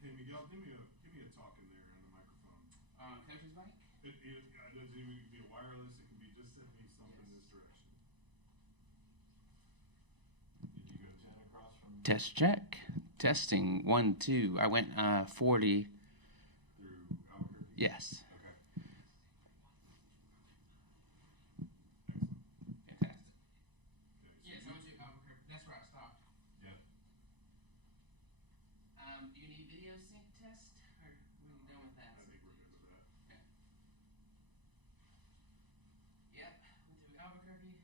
Hey Miguel, give me a talk in there on the microphone. Coach's mic? It doesn't even be a wireless. It can be just send me something Yes. this direction. Did you go 10 across from Test check. Testing 1, 2. I went 40. through Albuquerque? Yes. Okay. Fantastic. Okay. Yes, I went to Albuquerque. That's where I stopped. Yeah. Do you need video sync test, or when you done with that? I think we're good with that. Okay. Yep. Went to Albuquerque.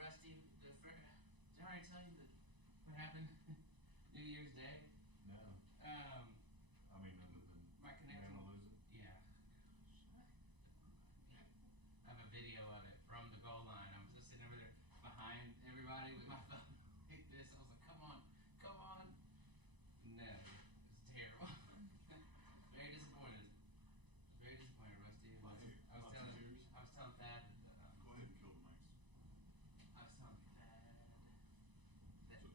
Rusty, did I already tell you what happened New Year's Day? No. I mean, other than My connection. losing. Yeah. I have a video of it from the goal line. I was just sitting over there behind everybody with my phone like this. I was like, come on, come on. No, it's terrible. Very disappointed. Very disappointed, Rusty. Lots of tears. I was telling Thad. Go ahead and kill the mics. I was telling Thad that the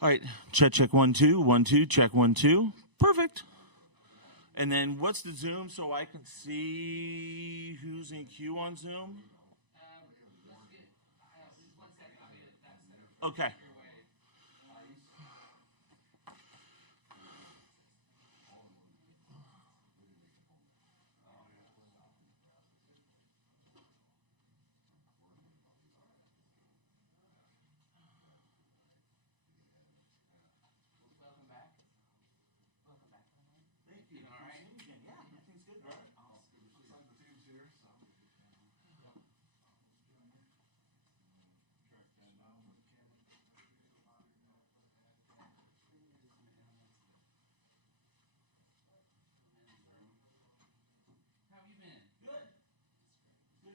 All right, check 1 2 1 2 check 1 2. Perfect. And then what's the Zoom so I can see who's in queue on Zoom? Let's get just 1 second. I'll get that set up. Okay. Welcome back. Welcome back. Thank you. All right. Yeah, everything's good, right? Looks like the team's here, so. Track down. How have you been? Good. Good.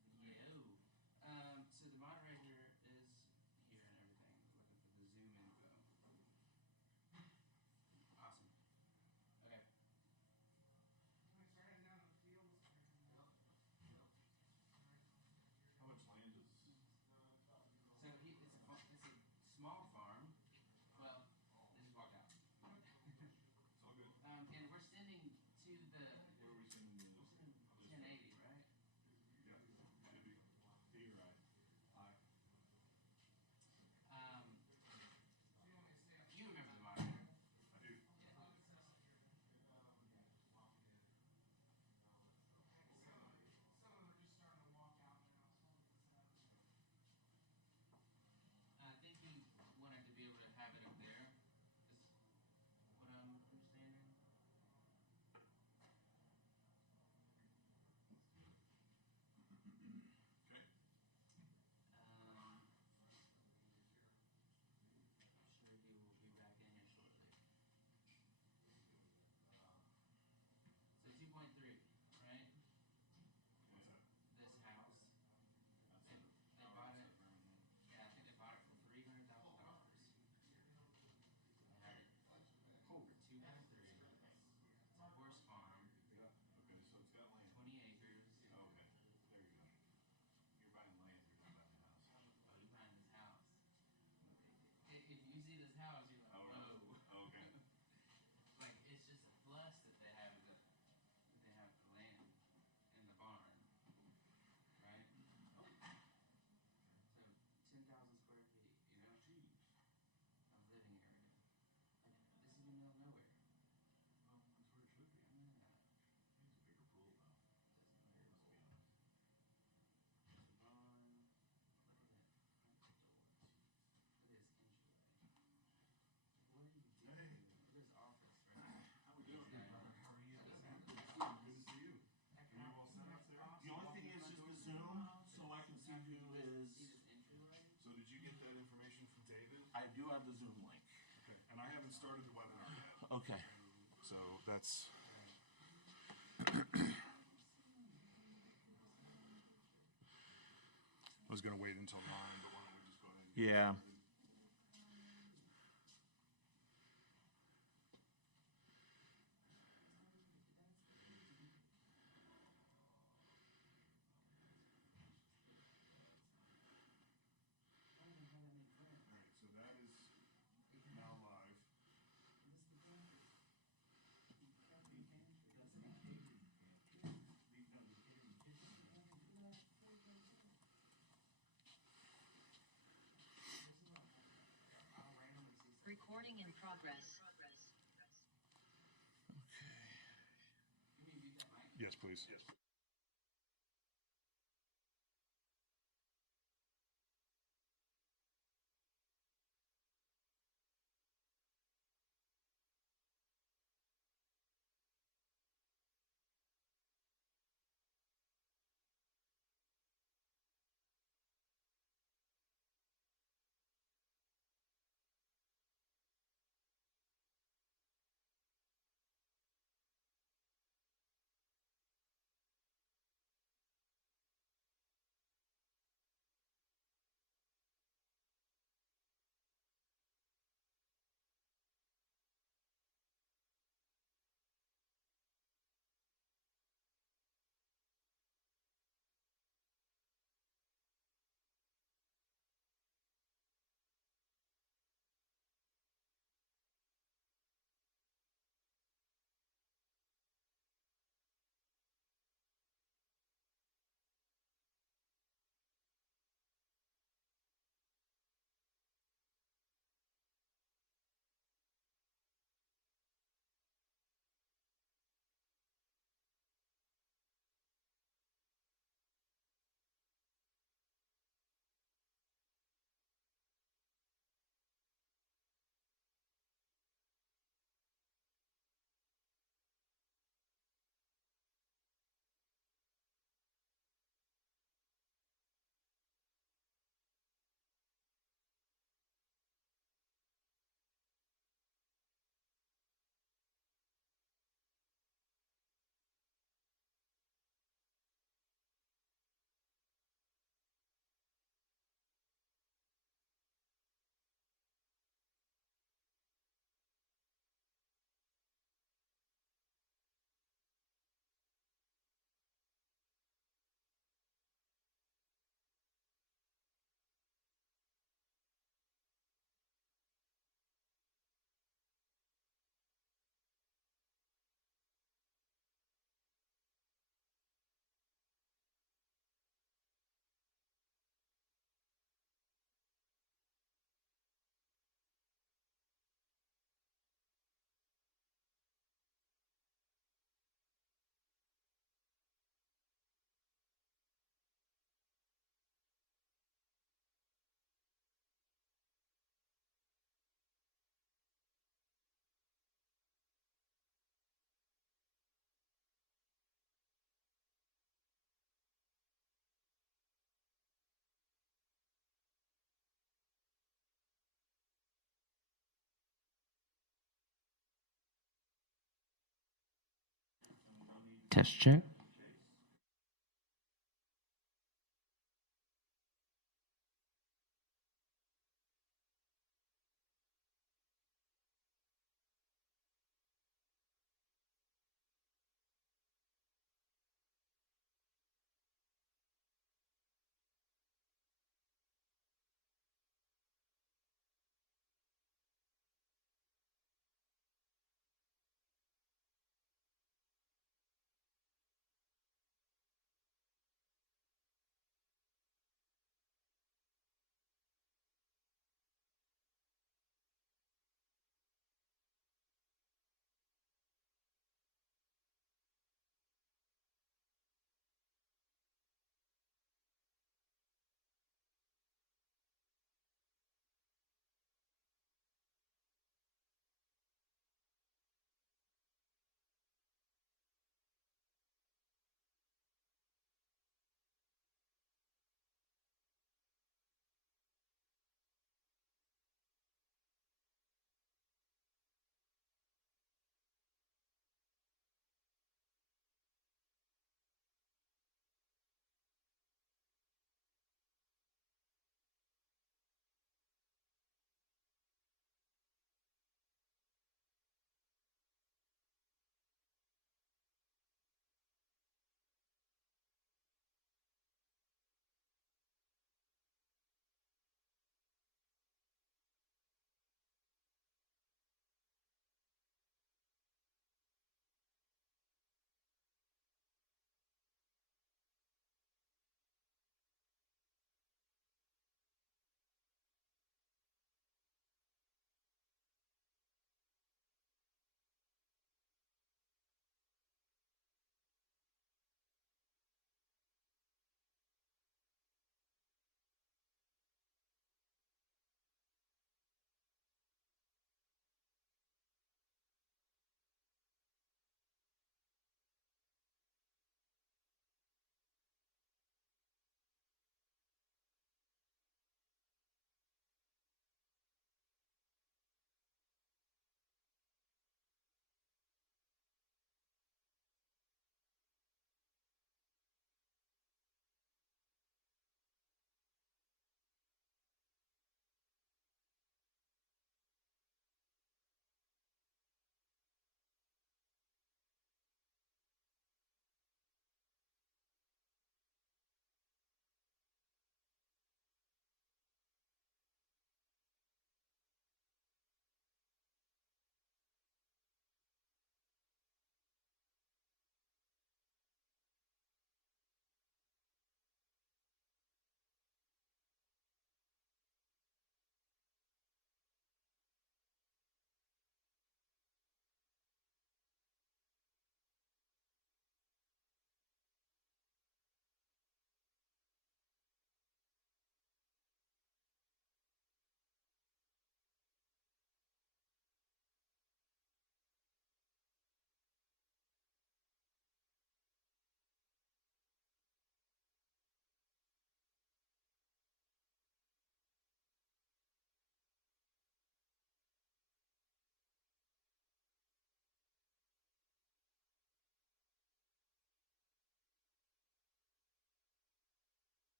I need to get a haircut today. Yeah. Yo. So the moderator is here and everything. Looking for the Zoom info. Awesome. Okay. How much land is? So it's a small farm. Well, they just walked out. It's all good. And we're sending to the. Where are we seeing the? We're sending 1080, right? Yeah, should be. You're right. You remember the moderator? I do. Yeah. I think he wanted to be able to have it up there. Is what I'm understanding. Okay. I'm sure he will be back in here shortly. So 2.3, right? What's that? This house. They bought it. Yeah, I think they bought it for $300,000. They have it for 2.3. It's a horse farm, Yeah. Okay, so it's got land. 20 acres. Oh, okay. There you go. You're buying land. You're not buying a house. Oh, you buying this house? If you see this house, you're like, Oh, whoa. really? Oh, okay. Like it's just a plus that they have the land in the barn, right? So 10,000 square feet, you know, of living area. Like this is in the middle of nowhere. Well, that's where it should be. Yeah. It's a bigger pool, though. Doesn't matter. Let's be honest. There's a barn. Look at that front door. Look at this entryway. What are you doing? Hey. Look at this office, right? How we doing? Yeah. How are you? That is Good to see you. Are you all set up there? The only thing is just the Zoom so I can see who is. See this entryway? So did you get that information from David? I do have the Zoom link. Okay. And I haven't started the webinar yet. Okay. So that's. I was going to wait until 9, but why don't we just go ahead and get Yeah. started? I don't even have that many friends. All right, so that is now live. This is the pantry. Camping pantry. I'll randomly see something. Recording in progress. Can you mute that mic? Yes, please. Yes. Test check.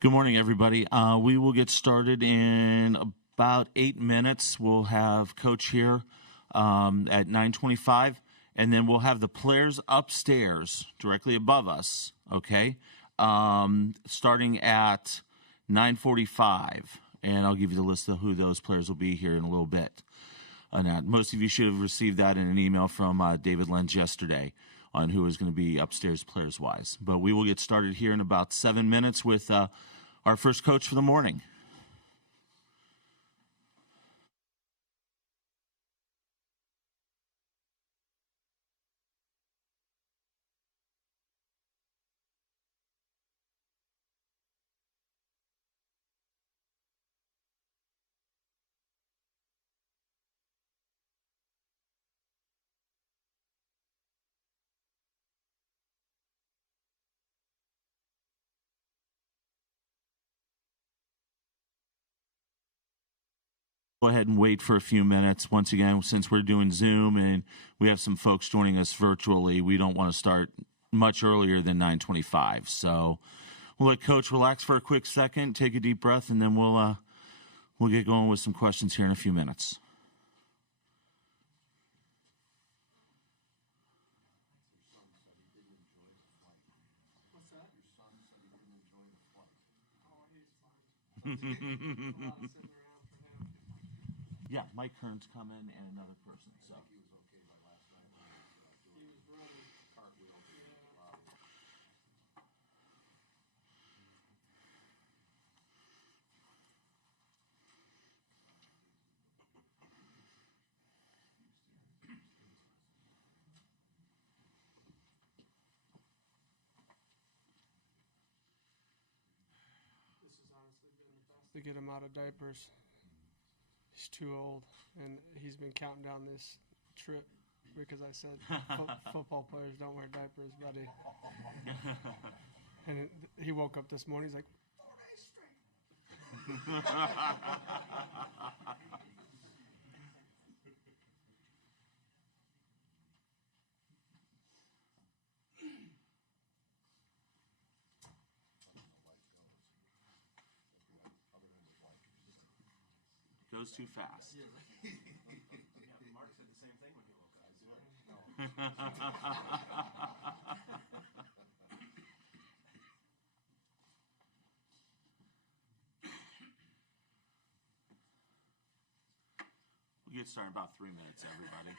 Good morning, everybody. We will get started in about 8 minutes. We'll have Coach here at 9:25, and then we'll have the players upstairs directly above us, okay, starting at 9:45. And I'll give you the list of who those players will be here in a little bit. Most of you should have received that in an email from David Lenz yesterday on who is going to be upstairs players-wise. But we will get started here in about 7 minutes with our first coach for the morning. Go ahead and wait for a few minutes. Once again, since we're doing Zoom and we have some folks joining us virtually, we don't want to start much earlier than 9:25. So we'll let Coach relax for a quick second, take a deep breath, and then we'll get going with some questions here in a few minutes. Yeah, Mike Kern's coming and another person. So. This has honestly been the best to get him out of diapers. He's too old, and he's been counting down this trip because I said football players don't wear diapers, buddy. And he woke up this morning. He's like, 4 days straight. Goes too fast. Mark said the same thing when he woke up. We'll get started in about 3 minutes, everybody.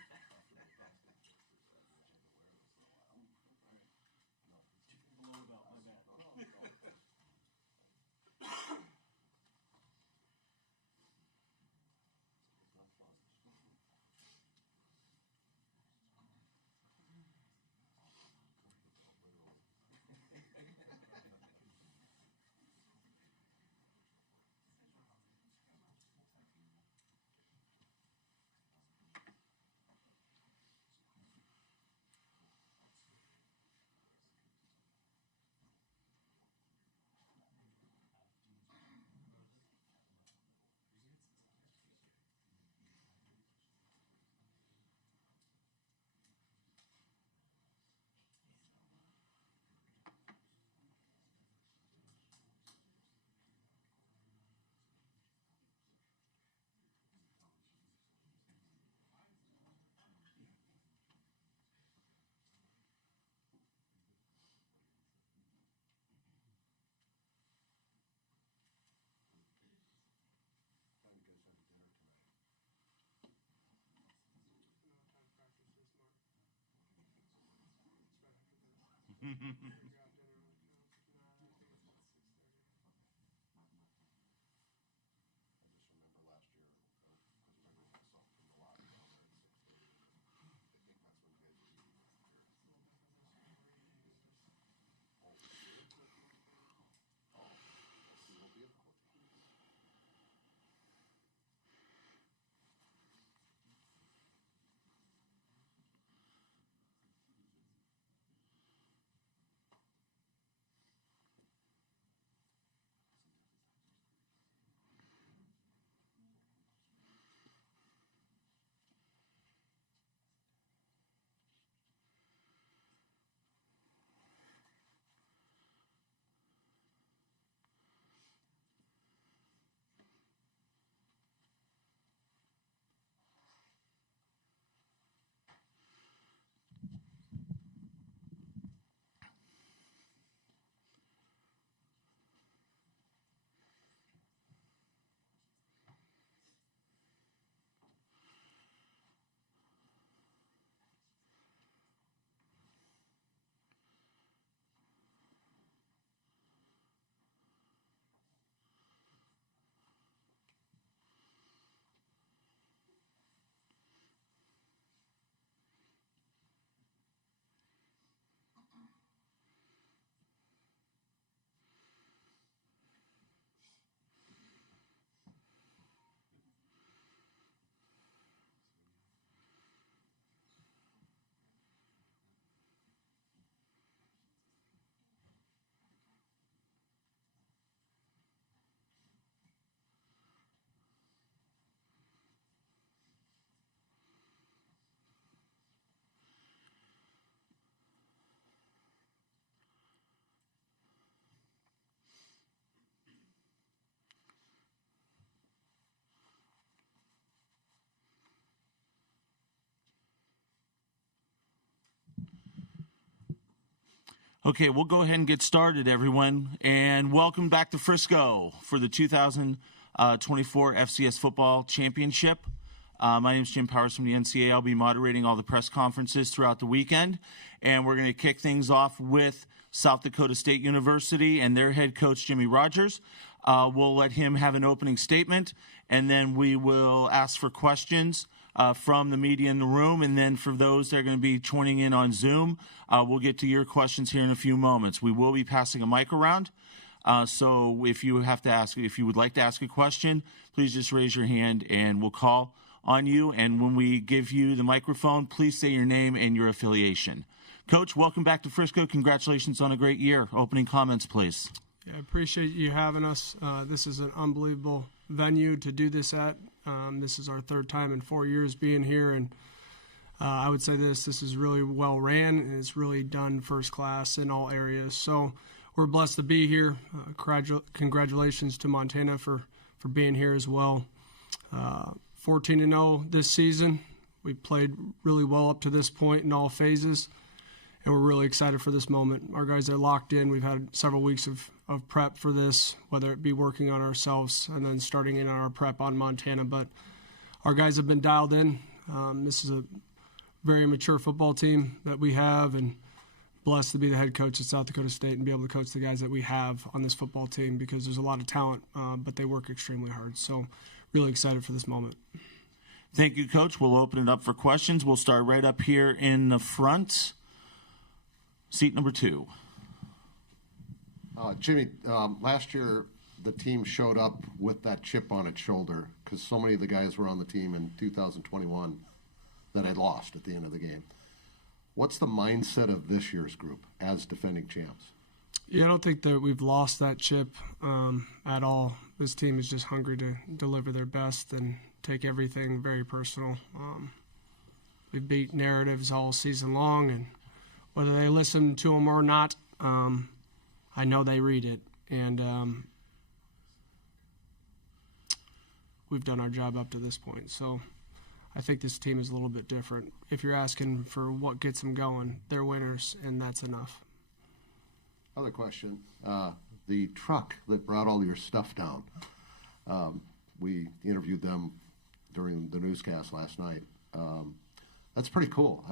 Okay, we'll go ahead and get started, everyone. And welcome back to Frisco for the 2024 FCS Football Championship. My name is Jim Powers from the NCAA. I'll be moderating all the press conferences throughout the weekend. And we're going to kick things off with South Dakota State University and their head coach, Jimmy Rogers. We'll let him have an opening statement, and then we will ask for questions from the media in the room. And then for those that are going to be joining in on Zoom, we'll get to your questions here in a few moments. We will be passing a mic around. So if you would like to ask a question, please just raise your hand and we'll call on you. And when we give you the microphone, please say your name and your affiliation. Coach, welcome back to Frisco. Congratulations on a great year. Opening comments, please. Yeah, I appreciate you having us. This is an unbelievable venue to do this at. This is our third time in 4 years being here, and I would say this is really well ran, and it's really done first class in all areas. So we're blessed to be here. Congratulations to Montana for being here as well. 14-0 this season. We played really well up to this point in all phases, and we're really excited for this moment. Our guys are locked in. We've had several weeks of prep for this, whether it be working on ourselves and then starting in our prep on Montana. But our guys have been dialed in. This is a very mature football team that we have, and blessed to be the head coach at South Dakota State and be able to coach the guys that we have on this football team, because there's a lot of talent, but they work extremely hard. So really excited for this moment. Thank you, Coach. We'll open it up for questions. We'll start right up here in the front. Seat number 2. Jimmy, last year the team showed up with that chip on its shoulder because so many of the guys were on the team in 2021 that had lost at the end of the game. What's the mindset of this year's group as defending champs? Yeah, I don't think that we've lost that chip at all. This team is just hungry to deliver their best and take everything very personal. We beat narratives all season long, and whether they listen to them or not, I know they read it. And we've done our job up to this point. So I think this team is a little bit different. If you're asking for what gets them going, they're winners, and that's enough. Other question. The truck that brought all your stuff down, we interviewed them during the newscast last night. That's pretty cool.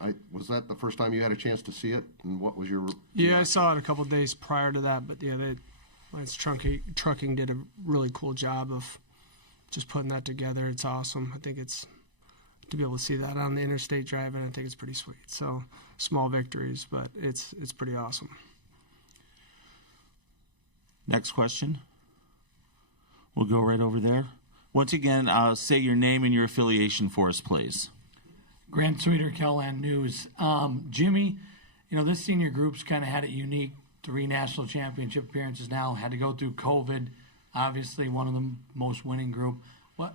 I was that the first time you had a chance to see it, and what was your? Yeah, I saw it a couple of days prior to that, but yeah, trucking did a really cool job of just putting that together. It's awesome. I think it's to be able to see that on the interstate drive, and I think it's pretty sweet. So small victories, but it's pretty awesome. Next question. We'll go right over there. Once again, say your name and your affiliation for us, please. Grant Sweeter, Kelland News. Jimmy, this senior group's kind of had it unique. 3 national championship appearances now. Had to go through COVID. Obviously, one of the most winning group.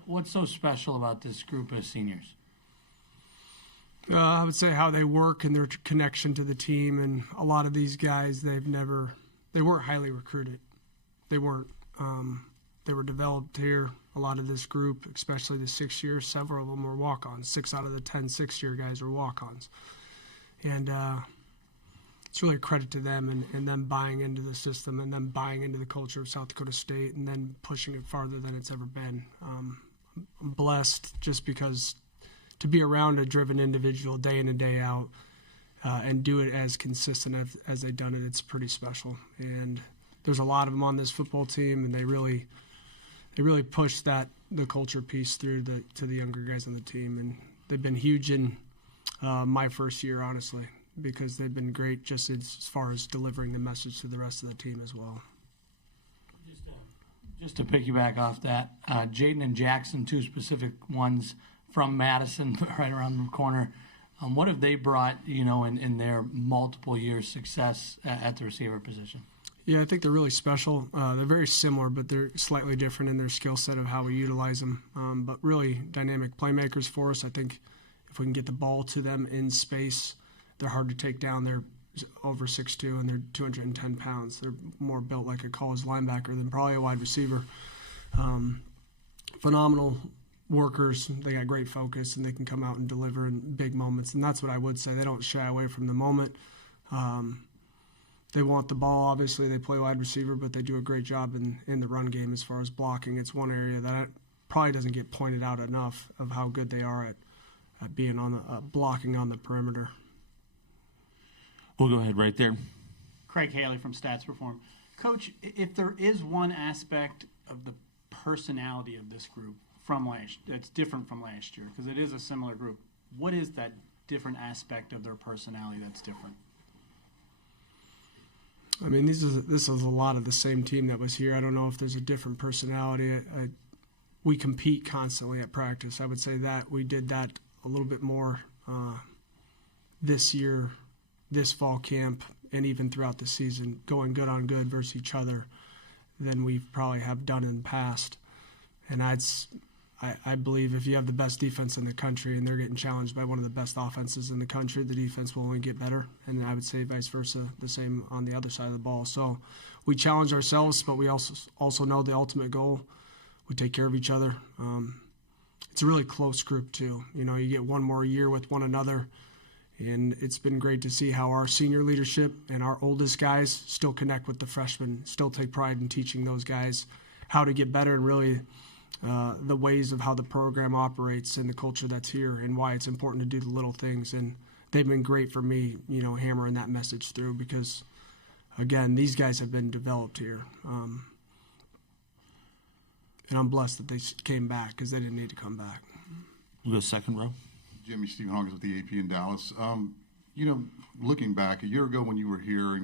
What's so special about this group of seniors? I would say how they work and their connection to the team. And a lot of these guys, they weren't highly recruited. They weren't. They were developed here. A lot of this group, especially the 6 years, several of them were walk-ons. 6 out of the 10 6-year guys were walk-ons. And it's really a credit to them and them buying into the system and them buying into the culture of South Dakota State and then pushing it farther than it's ever been. I'm blessed just because to be around a driven individual day in and day out and do it as consistent as they've done it, it's pretty special. And there's a lot of them on this football team, and they really push the culture piece through to the younger guys on the team, and they've been huge in my first year, honestly, because they've been great just as far as delivering the message to the rest of the team as well. Just to piggyback off that, Jaden and Jackson, 2 specific ones from Madison, right around the corner. What have they brought, in their multiple years success at the receiver position? Yeah, I think they're really special. They're very similar, but they're slightly different in their skill set of how we utilize them. But really dynamic playmakers for us. I think if we can get the ball to them in space, they're hard to take down. They're over 6'2", and they're 210 pounds. They're more built like a college linebacker than probably a wide receiver. Phenomenal workers. They got great focus, and they can come out and deliver in big moments. And that's what I would say. They don't shy away from the moment. They want the ball. Obviously, they play wide receiver, but they do a great job in the run game as far as blocking. It's one area that probably doesn't get pointed out enough of how good they are at being on the blocking on the perimeter. We'll go ahead right there. Craig Haley from Stats Perform. Coach, if there is one aspect of the personality of this group that's different from last year, because it is a similar group, what is that different aspect of their personality that's different? I mean, this is a lot of the same team that was here. I don't know if there's a different personality. We compete constantly at practice. I would say that we did that a little bit more this year, this fall camp, and even throughout the season, going good on good versus each other than we probably have done in the past. And I believe if you have the best defense in the country and they're getting challenged by one of the best offenses in the country, the defense will only get better. And I would say vice versa, the same on the other side of the ball. So we challenge ourselves, but we also know the ultimate goal. We take care of each other. It's a really close group too. You know, you get one more year with one another, and it's been great to see how our senior leadership and our oldest guys still connect with the freshmen, still take pride in teaching those guys how to get better and really the ways of how the program operates and the culture that's here and why it's important to do the little things. And they've been great for me, you know, hammering that message through because, again, these guys have been developed here. And I'm blessed that they came back because they didn't need to come back. We'll go second row. Jimmy Stephen Hawkins with the AP in Dallas. You know, looking back, a year ago when you were here,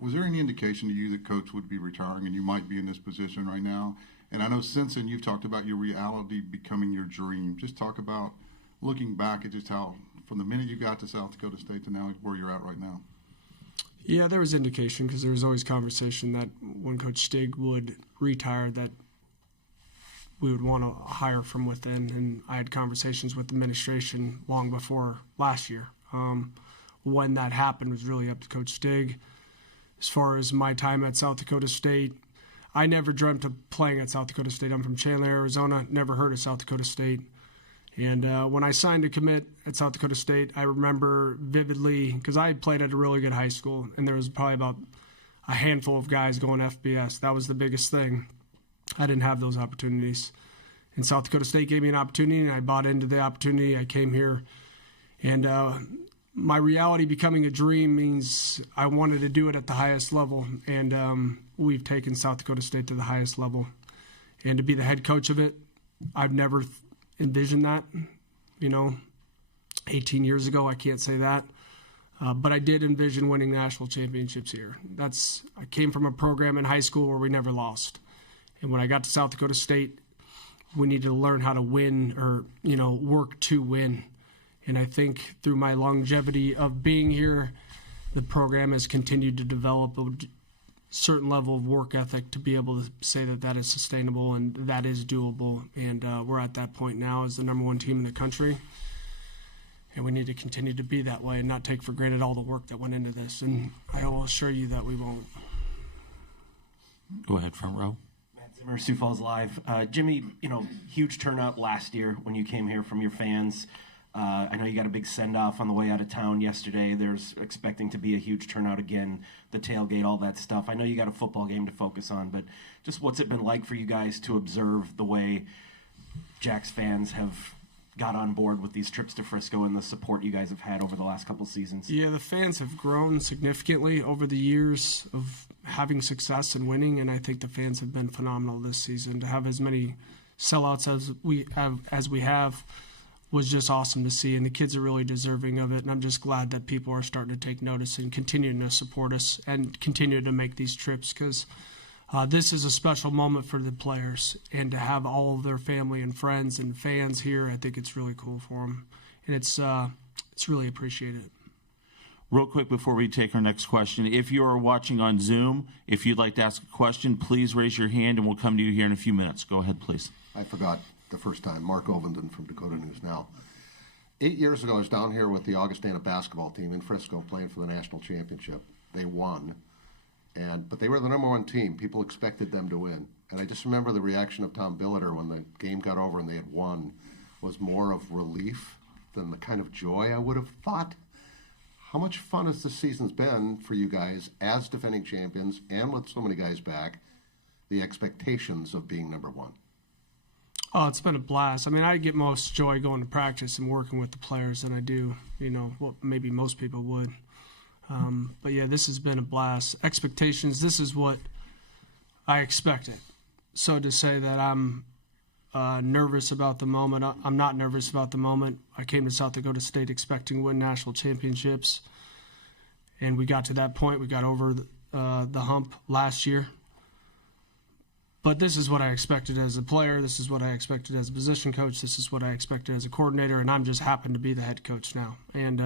was there any indication to you that Coach would be retiring and you might be in this position right now? And I know since then you've talked about your reality becoming your dream. Just talk about looking back at just how, from the minute you got to South Dakota State to now where you're at right now. Yeah, there was indication because there was always conversation that when Coach Stig would retire that we would want to hire from within. And I had conversations with the administration long before last year. When that happened was really up to Coach Stig. As far as my time at South Dakota State, I never dreamt of playing at South Dakota State. I'm from Chandler, Arizona, never heard of South Dakota State. And when I signed to commit at South Dakota State, I remember vividly, because I had played at a really good high school, and there was probably about a handful of guys going FBS. That was the biggest thing. I didn't have those opportunities. And South Dakota State gave me an opportunity, and I bought into the opportunity. I came here. And my reality becoming a dream means I wanted to do it at the highest level. And we've taken South Dakota State to the highest level. And to be the head coach of it, I've never envisioned that. You know, 18 years ago, I can't say that. But I did envision winning national championships here. I came from a program in high school where we never lost. And when I got to South Dakota State, we needed to learn how to win or, you know, work to win. And I think through my longevity of being here, the program has continued to develop a certain level of work ethic to be able to say that that is sustainable and that is doable. And we're at that point now as the number one team in the country. And we need to continue to be that way and not take for granted all the work that went into this. And I will assure you that we won't. Go ahead, front row. Zimmer, Sioux Falls Live. Jimmy, you know, huge turnout last year when you came here from your fans. I know you got a big send-off on the way out of town yesterday. There's expecting to be a huge turnout again, the tailgate, all that stuff. I know you got a football game to focus on, but just what's it been like for you guys to observe the way Jack's fans have got on board with these trips to Frisco and the support you guys have had over the last couple seasons? Yeah, the fans have grown significantly over the years of having success and winning, and I think the fans have been phenomenal this season. To have as many sellouts as we have was just awesome to see, and the kids are really deserving of it, and I'm just glad that people are starting to take notice and continuing to support us and continue to make these trips because this is a special moment for the players, and to have all of their family and friends and fans here, I think it's really cool for them, and it's really appreciated. Real quick before we take our next question, if you are watching on Zoom, if you'd like to ask a question, please raise your hand and we'll come to you here in a few minutes. Go ahead, please. I forgot the first time. Mark Ovenden from Dakota News Now. 8 years ago, I was down here with the Augustana basketball team in Frisco playing for the national championship. They won, but they were the number one team. People expected them to win. And I just remember the reaction of Tom Billiter when the game got over and they had won was more of relief than the kind of joy I would have thought. how much fun has this season's been for you guys as defending champions and with so many guys back, the expectations of being number one? Oh, it's been a blast. I mean, I get most joy going to practice and working with the players than I do, what maybe most people would. But yeah, this has been a blast. Expectations, this is what I expected. So to say that I'm nervous about the moment, I'm not nervous about the moment. I came to South Dakota State expecting to win national championships, and we got to that point. We got over the hump last year. But this is what I expected as a player. This is what I expected as a position coach. This is what I expected as a coordinator, and I'm just happen to be the head coach now. And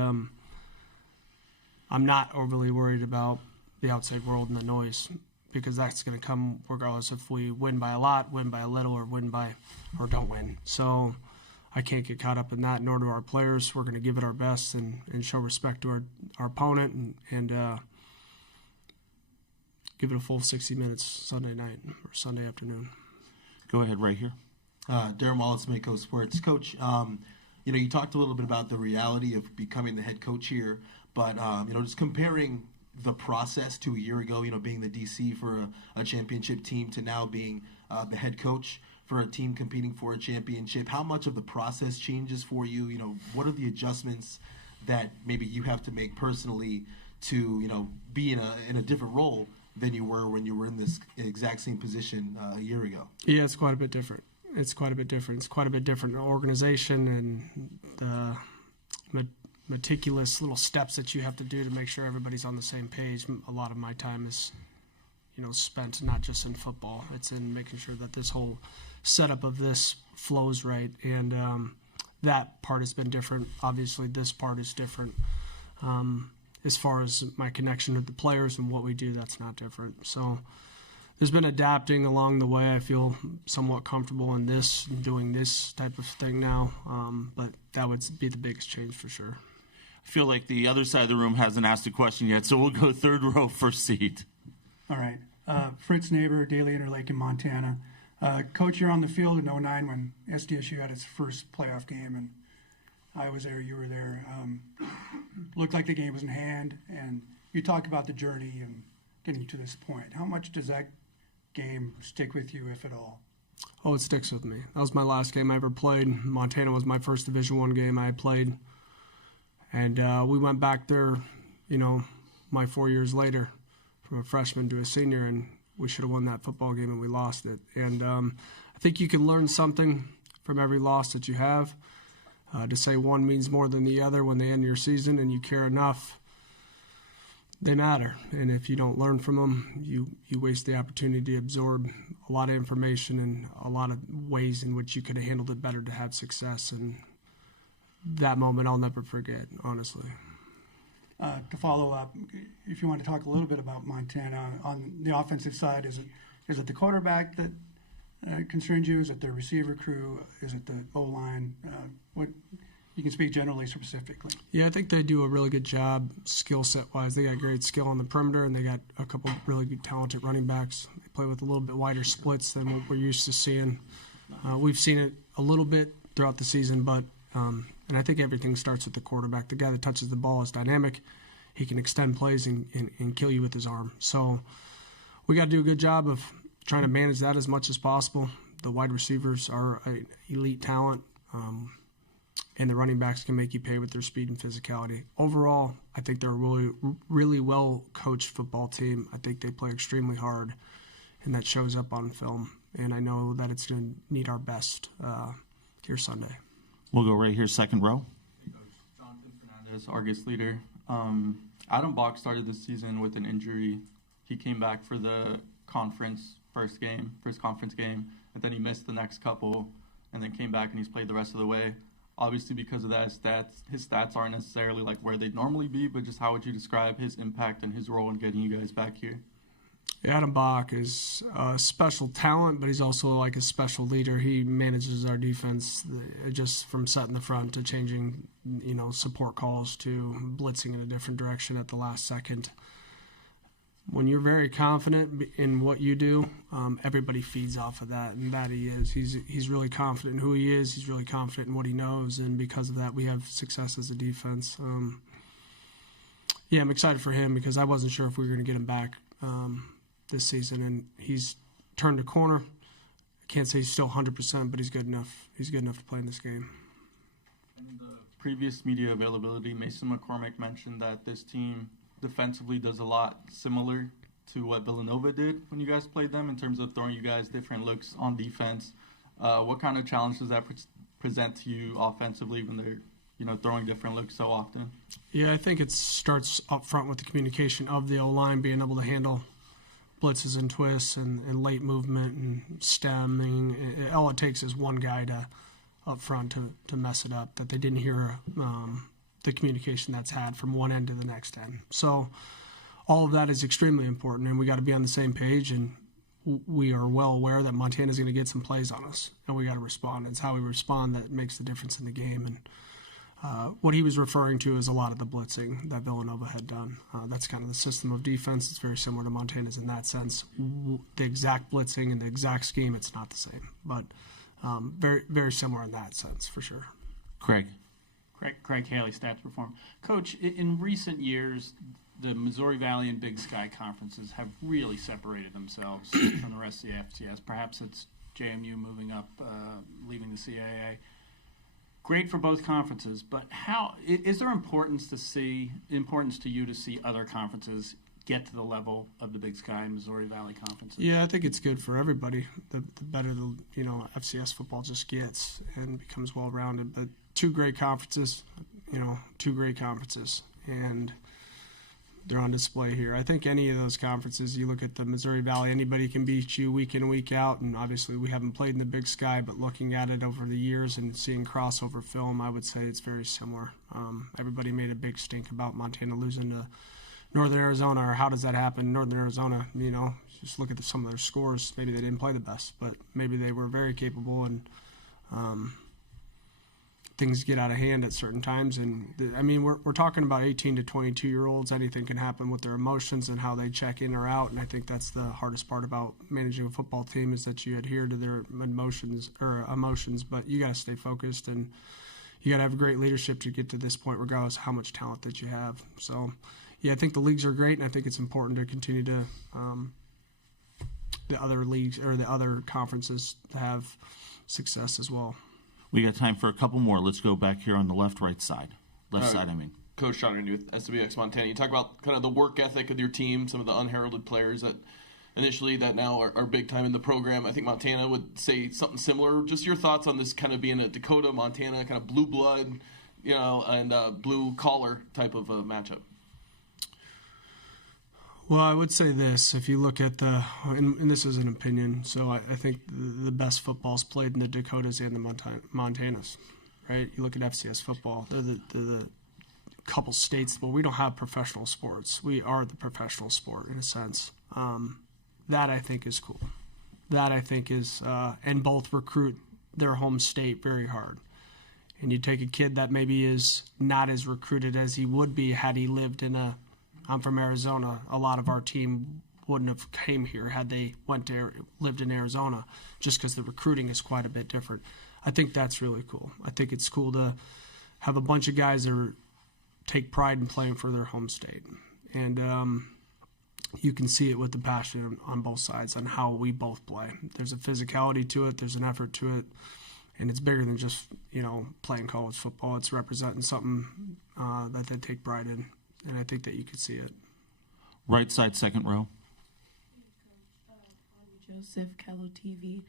I'm not overly worried about the outside world and the noise, because that's going to come regardless if we win by a lot, win by a little, or don't win. So I can't get caught up in that, nor do our players. We're going to give it our best and show respect to our opponent and give it a full 60 minutes Sunday night or Sunday afternoon. Go ahead, right here. Darren Wallace, Mako Sports. Coach, you talked a little bit about the reality of becoming the head coach here, but, just comparing the process to a year ago, being the DC for a championship team to now being the head coach for a team competing for a championship, how much of the process changes for you? What are the adjustments that maybe you have to make personally to, be in a different role than you were when you were in this exact same position a year ago? Yeah, it's quite a bit different. It's quite a bit different organization and the meticulous little steps that you have to do to make sure everybody's on the same page. A lot of my time is, spent not just in football. It's in making sure that this whole setup of this flows right. And that part has been different. Obviously, this part is different. As far as my connection with the players and what we do, that's not different. So there's been adapting along the way. I feel somewhat comfortable in this, doing this type of thing now. But that would be the biggest change for sure. I feel like the other side of the room hasn't asked a question yet, so we'll go third row, first seat. All right. Fritz Neighbor, Daily Interlake in Montana. Coach, you're on the field in 2009 when SDSU had its first playoff game, and I was there, you were there. Looked like the game was in hand, and you talked about the journey and getting to this point. How much does that game stick with you, if at all? Oh, it sticks with me. That was my last game I ever played. Montana was my first Division I game I played. And we went back there, my 4 years later, from a freshman to a senior, and we should have won that football game, and we lost it. And I think you can learn something from every loss that you have. To say one means more than the other when they end your season and you care enough, they matter. And if you don't learn from them, you waste the opportunity to absorb a lot of information and a lot of ways in which you could have handled it better to have success. And that moment I'll never forget, honestly. To follow up, if you want to talk a little bit about Montana, on the offensive side, is it the quarterback that concerns you? Is it the receiver crew? Is it the O-line? What you can speak generally, specifically. Yeah, I think they do a really good job skill set wise. They got great skill on the perimeter, and they got a couple of really good talented running backs. They play with a little bit wider splits than what we're used to seeing. We've seen it a little bit throughout the season, but and I think everything starts with the quarterback. The guy that touches the ball is dynamic. He can extend plays and kill you with his arm. So we got to do a good job of trying to manage that as much as possible. The wide receivers are an elite talent, and the running backs can make you pay with their speed and physicality. Overall, I think they're a really, really well-coached football team. I think they play extremely hard, and that shows up on film. And I know that it's going to need our best here Sunday. We'll go right here, second row. Jonathan Fernandez, Argus leader. Adam Bach started the season with an injury. He came back for the first conference game, and then he missed the next couple, and then came back and he's played the rest of the way. Obviously, because of that, his stats aren't necessarily like where they'd normally be, but just how would you describe his impact and his role in getting you guys back here? Adam Bach is a special talent, but he's also like a special leader. He manages our defense just from setting the front to changing, support calls to blitzing in a different direction at the last second. When you're very confident in what you do, everybody feeds off of that, and that he is. He's really confident in who he is. He's really confident in what he knows, and because of that, we have success as a defense. Yeah, I'm excited for him because I wasn't sure if we were going to get him back this season, and he's turned a corner. I can't say he's still 100%, but he's good enough. He's good enough to play in this game. In the previous media availability, Mason McCormick mentioned that this team defensively does a lot similar to what Villanova did when you guys played them in terms of throwing you guys different looks on defense. What kind of challenge does that present to you offensively when they're throwing different looks so often? Yeah, I think it starts up front with the communication of the O-line, being able to handle blitzes and twists and late movement and stemming. All it takes is one guy up front to mess it up, that they didn't hear the communication that's had from one end to the next end. So all of that is extremely important, and we got to be on the same page, and we are well aware that Montana's going to get some plays on us, and we got to respond. It's how we respond that makes the difference in the game. And what he was referring to is a lot of the blitzing that Villanova had done. That's kind of the system of defense. It's very similar to Montana's in that sense. The exact blitzing and the exact scheme, it's not the same, but very, very similar in that sense for sure. Craig Haley, Stats Perform. Coach, in recent years, the Missouri Valley and Big Sky conferences have really separated themselves from the rest of the FCS. Perhaps it's JMU moving up, leaving the CAA. Great for both conferences, but how is there importance to you to see other conferences get to the level of the Big Sky and Missouri Valley conferences? Yeah, I think it's good for everybody. The better the FCS football just gets and becomes well rounded. But two great conferences, and they're on display here. I think any of those conferences, you look at the Missouri Valley, anybody can beat you week in, week out, and obviously we haven't played in the Big Sky, but looking at it over the years and seeing crossover film, I would say it's very similar. Everybody made a big stink about Montana losing to Northern Arizona, or how does that happen? Northern Arizona, just look at some of their scores. Maybe they didn't play the best, but maybe they were very capable, and things get out of hand at certain times. And we're talking about 18 to 22-year-olds. Anything can happen with their emotions and how they check in or out. And I think that's the hardest part about managing a football team, is that you adhere to their emotions. But you got to stay focused, and you got to have a great leadership to get to this point, regardless of how much talent that you have. So, yeah, I think the leagues are great, and I think it's important to continue to the other leagues or the other conferences to have success as well. We got time for a couple more. Let's go back here on the right side. Coach Sean Randy with SWX Montana. You talk about kind of the work ethic of your team, some of the unheralded players that initially that now are big time in the program. I think Montana would say something similar. Just your thoughts on this kind of being a Dakota, Montana, kind of blue blood, and blue collar type of a matchup. Well, I would say this. If you look at and this is an opinion, so I think the best football is played in the Dakotas and the Montanas, right? You look at FCS football, they're the couple states, but we don't have professional sports. We are the professional sport in a sense. That I think is cool. That I think is, and both recruit their home state very hard. And you take a kid that maybe is not as recruited as he would be had he lived in I'm from Arizona. A lot of our team wouldn't have came here had they lived in Arizona, just because the recruiting is quite a bit different. I think that's really cool. I think it's cool to have a bunch of guys that take pride in playing for their home state. And you can see it with the passion on both sides on how we both play. There's a physicality to it. There's an effort to it. And it's bigger than just, playing college football. It's representing something that they take pride in. And I think that you could see it. Right side, second row. Joseph, Kello TV.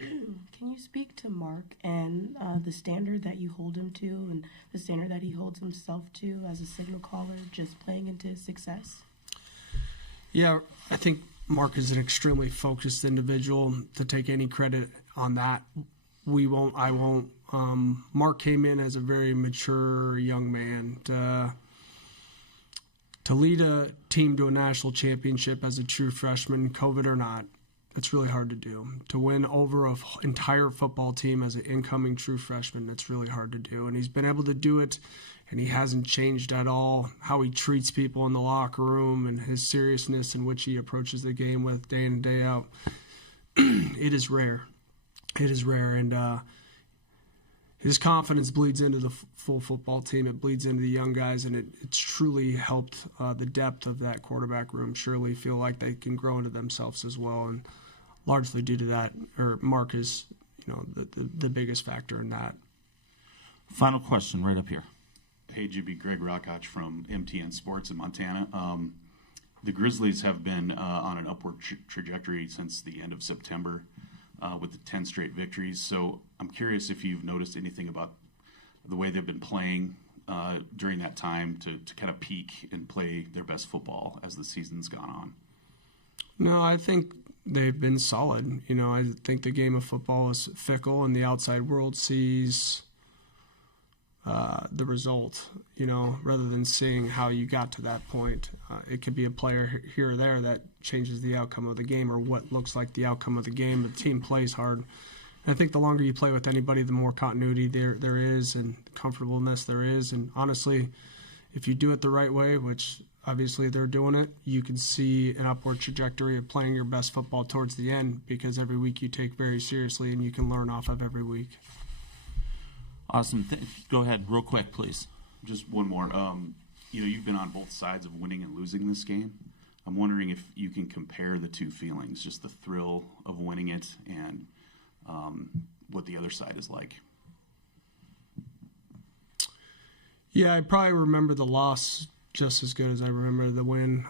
Can you speak to Mark and the standard that you hold him to and the standard that he holds himself to as a signal caller, just playing into his success? Yeah, I think Mark is an extremely focused individual. To take any credit on that, I won't. Mark came in as a very mature young man. To lead a team to a national championship as a true freshman, COVID or not, it's really hard to do. To win over an entire football team as an incoming true freshman, it's really hard to do. And he's been able to do it, and he hasn't changed at all how he treats people in the locker room and his seriousness in which he approaches the game with day in and day out. It is rare. It is rare. And his confidence bleeds into the full football team. It bleeds into the young guys, and it's truly helped the depth of that quarterback room surely feel like they can grow into themselves as well. And largely due to that, or Mark is, the biggest factor in that. Final question right up here. Hey, Jimmy, Greg Rockach from MTN Sports in Montana. The Grizzlies have been on an upward trajectory since the end of September with the 10 straight victories. So I'm curious if you've noticed anything about the way they've been playing during that time to kind of peak and play their best football as the season's gone on. No, I think they've been solid. I think the game of football is fickle, and the outside world sees the result, rather than seeing how you got to that point. It could be a player here or there that changes the outcome of the game, or what looks like the outcome of the game. The team plays hard. And I think the longer you play with anybody, the more continuity there is and comfortableness there is. And honestly, if you do it the right way, which obviously they're doing it, you can see an upward trajectory of playing your best football towards the end, because every week you take very seriously and you can learn off of every week. Awesome. Go ahead real quick, please. Just one more. You've been on both sides of winning and losing this game. I'm wondering if you can compare the two feelings, just the thrill of winning it and what the other side is like. Yeah, I probably remember the loss just as good as I remember the win.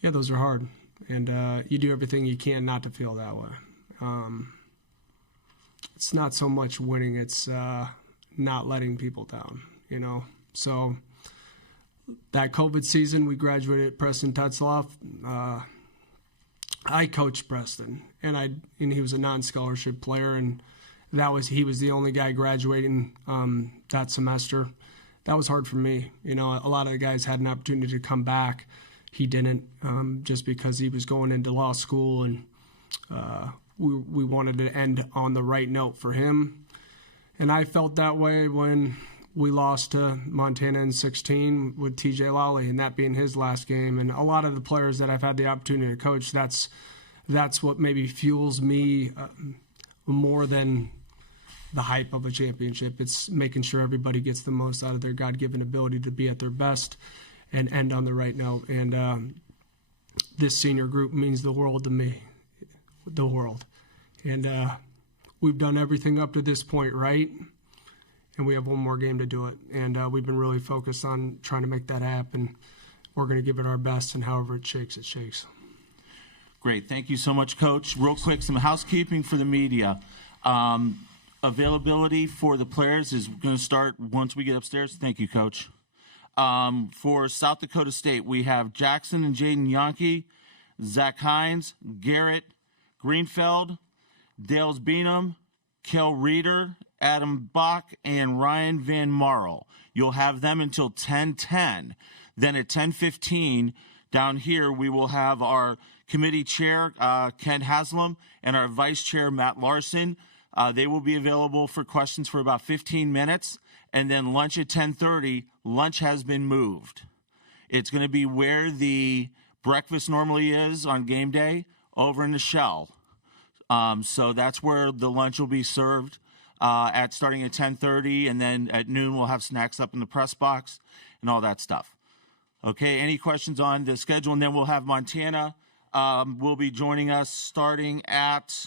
Yeah, those are hard. And you do everything you can not to feel that way. It's not so much winning, it's not letting people down, So that COVID season, we graduated Preston Tetzloff. I coached Preston, and he was a non-scholarship player, and he was the only guy graduating that semester. That was hard for me. A lot of the guys had an opportunity to come back. He didn't, just because he was going into law school, and we wanted to end on the right note for him. And I felt that way when we lost to Montana in 16 with TJ Lawley, and that being his last game. And a lot of the players that I've had the opportunity to coach, that's what maybe fuels me more than the hype of a championship. It's making sure everybody gets the most out of their God-given ability to be at their best and end on the right note. And this senior group means the world to me. The world. And we've done everything up to this point right, and we have one more game to do it. And we've been really focused on trying to make that happen. We're going to give it our best, and however it shakes, it shakes. Great. Thank you so much, Coach. Real quick, some housekeeping for the media. Availability for the players is going to start once we get upstairs. Thank you, Coach. For South Dakota State, we have Jackson and Jaden Yonke, Zach Hines, Garrett Greenfeld, Dales Beenham, Kel Reeder, Adam Bach, and Ryan Van Marl. You'll have them until 10:10. Then at 10:15, down here, we will have our committee chair, Ken Haslam, and our vice chair, Matt Larson. They will be available for questions for about 15 minutes. And then lunch at 10:30. Lunch has been moved. It's going to be where the breakfast normally is on game day, over in the shell. So that's where the lunch will be served starting at 10:30, and then at noon we'll have snacks up in the press box and all that stuff. Okay, any questions on the schedule? And then we'll have Montana will be joining us starting at